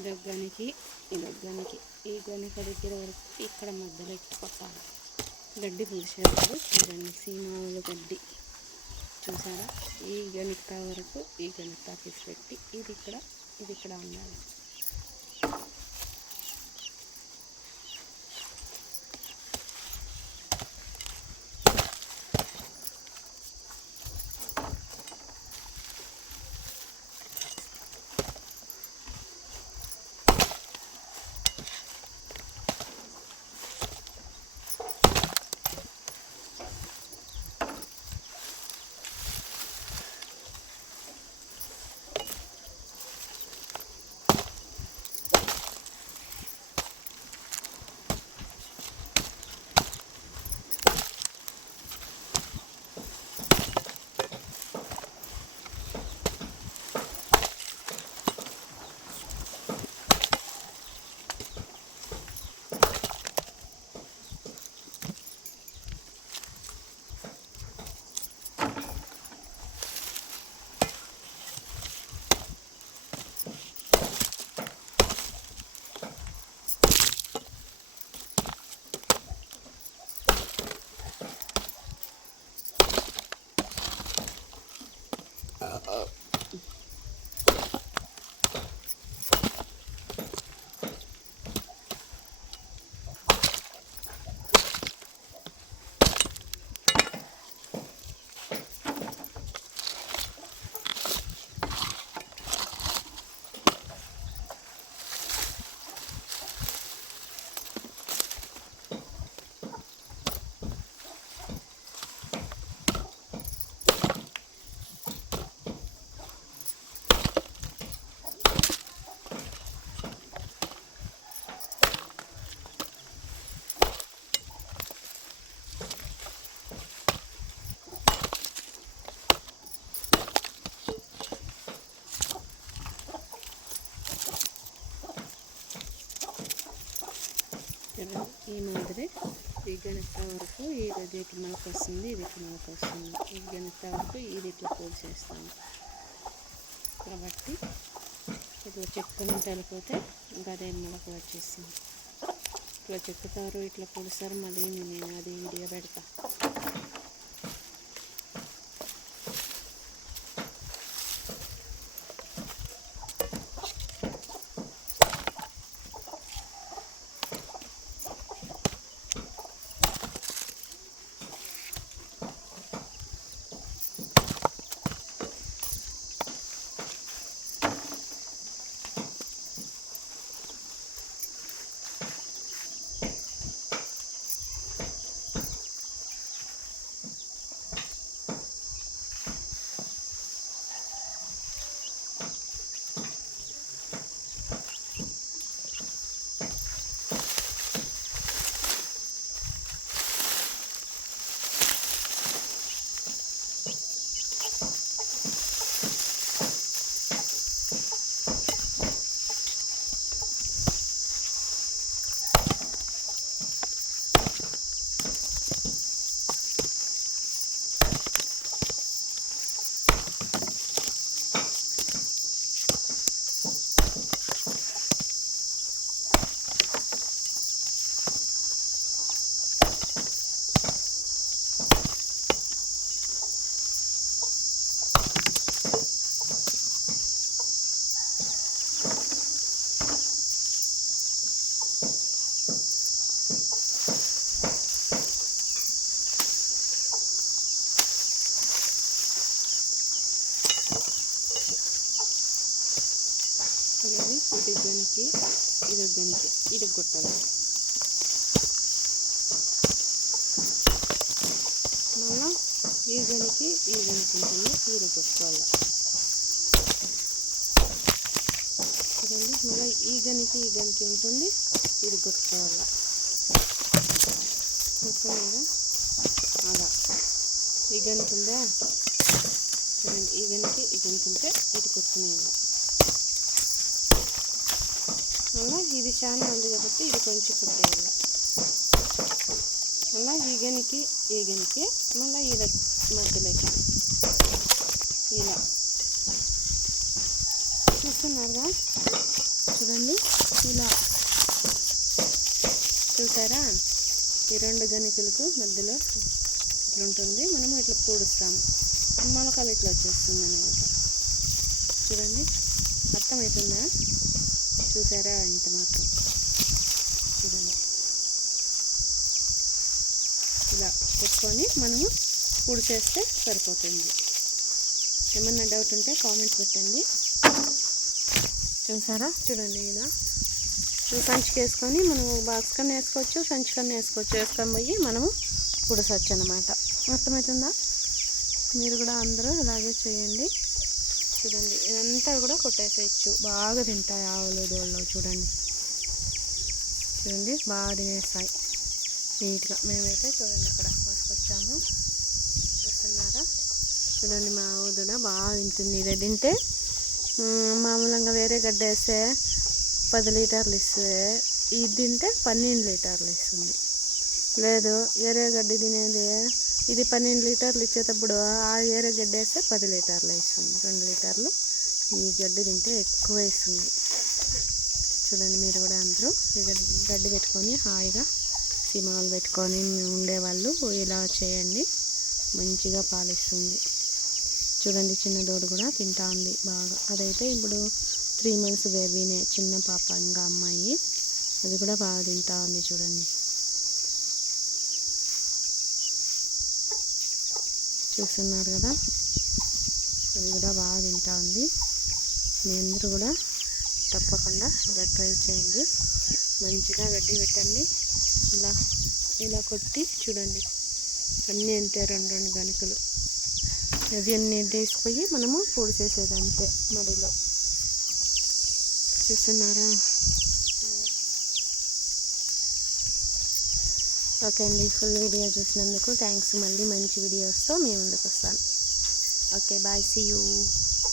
ఇదొగ్గనికి ఇదొగ్గనికి ఈ గనిక దగ్గర వరకు ఇక్కడ మధ్యలో కొట్టాలి. గడ్డి పూసేవారు చూడండి సీమావుల గడ్డి. చూసారా? ఈ గణిత వరకు ఈ గణిత తీసి పెట్టి ఇది ఇక్కడ ఇది ఇక్కడ ఉండాలి. చూడండి ఈ మాదిరి ఈ గణిత వరకు ఈ ఇటు మనకు వస్తుంది ఇది ఇటు మనకు వస్తుంది. ఈ గణిత వరకు ఇది ఇట్లా పూజ కాబట్టి ఇట్లా చెక్కుని వెళ్ళిపోతే ఇంకా అదే మనకు వచ్చేస్తుంది. ఇట్లా చెక్కుతారు ఇట్లా పొడిసారు మళ్ళీ నేను అది వీడియో పెడతా అలాగే ఇది గనికి ఇది ಇದಕ್ಕೆ ఇది కొట్టాలి మళ్ళా ఈ గనికి ఈ గనికి ఉంటుంది ఇది కొట్టుకోవాలి చూడండి మళ్ళీ ఈ గనికి ఈ గనికి ఉంటుంది ఇది కొట్టుకోవాలి కొట్టుకున్నారా అలా. ఈ గనికి ఉందా? చూడండి ఈ గనికి ఈ గనికి ఉంటే ఇది కొట్టుకునేయాలి అలా ఇది చాలా ఉంది కాబట్టి ఇది కొంచెం కొట్టేయాలి. అలా ఈగనికి ఈగనికి మళ్ళీ ఈ మధ్యలోకి. ఇలా. చూస్తున్నారుగా? చూడండి. ఇలా. చూసారా? ఈ రెండు గణికలకు మధ్యలో ఇట్లా ఉంటుంది. మనము ఇట్లా పూడుస్తాము. మొలకలు ఇట్లా వచ్చేస్తుంది అనమాట చూడండి. అర్థమవుతుందా? చూసారా ఇంత మాత్రం? చూడండి. ఇలా పెట్టుకొని మనము పూడి చేస్తే సరిపోతుంది. ఏమన్నా డౌట్ ఉంటే కామెంట్ పెట్టండి. చూసారా? చూడండి ఇలా. సంచికి వేసుకొని మనము బాక్స్ కన్నా వేసుకోవచ్చు సంచి కన్నా వేసుకోవచ్చు. వేసుకొని పోయి మనము పుడసచ్చు అనమాట అర్థమవుతుందా? మీరు కూడా అందరూ ఇలాగే చేయండి. చూడండి. ఇదంతా కూడా కొట్టేసేయచ్చు. బాగా తింటాయి ఆవులు దోళ్ళు చూడండి. చూడండి బాగా తినేస్తాయి. నీట్గా. మేమైతే చూడండి అక్కడ వచ్చాము చూస్తున్నారా? చూడండి మా ఆవు బాగా తింటుంది. ఇది తింటే మామూలంగా మామూలుగా వేరే గడ్డ వేస్తే పది లీటర్లు ఇస్తే ఇది తింటే పన్నెండు లీటర్లు ఇస్తుంది. లేదు వేరే గడ్డి తినేది ఇది పన్నెండు లీటర్లు ఇచ్చేటప్పుడు ఆ వేరే గడ్డి వేస్తే పది లీటర్లు వేస్తుంది. రెండు లీటర్లు. ఈ గడ్డి తింటే ఎక్కువ వేస్తుంది. చూడండి మీరు కూడా అందరూ ఈ గడ్డి గడ్డి పెట్టుకొని హాయిగా సిమాలు పెట్టుకొని ఉండేవాళ్ళు ఇలా చేయండి. మంచిగా పాలిస్తుంది. చూడండి చిన్న దూడ కూడా తింటా ఉంది బాగా. అదైతే ఇప్పుడు త్రీ మంత్స్ బేబీనే చిన్న పాప ఇంకా అమ్మాయి. అది కూడా బాగా తింటా ఉంది చూడండి. చూస్తున్నారు కదా. అది కూడా బాగా తింటా ఉంది. మీ అందరూ కూడా తప్పకుండా ఇలా ట్రై చేయండి. మంచిగా గడ్డి పెట్టండి. ఇలా ఇలా కొట్టి చూడండి. అన్నీ అంతే రెండు రెండు గనుకలు. అవి అన్నీ వేసిపోయి మనము పొడి చేసేది అంతే. మడిలో. చూస్తున్నారా? ఓకే అండి ఫుల్ వీడియో చూసినందుకు థ్యాంక్స్. మళ్ళీ మంచి వీడియోస్తో మీ ముందుకు వస్తాను ఓకే బాయ్ సీ యూ.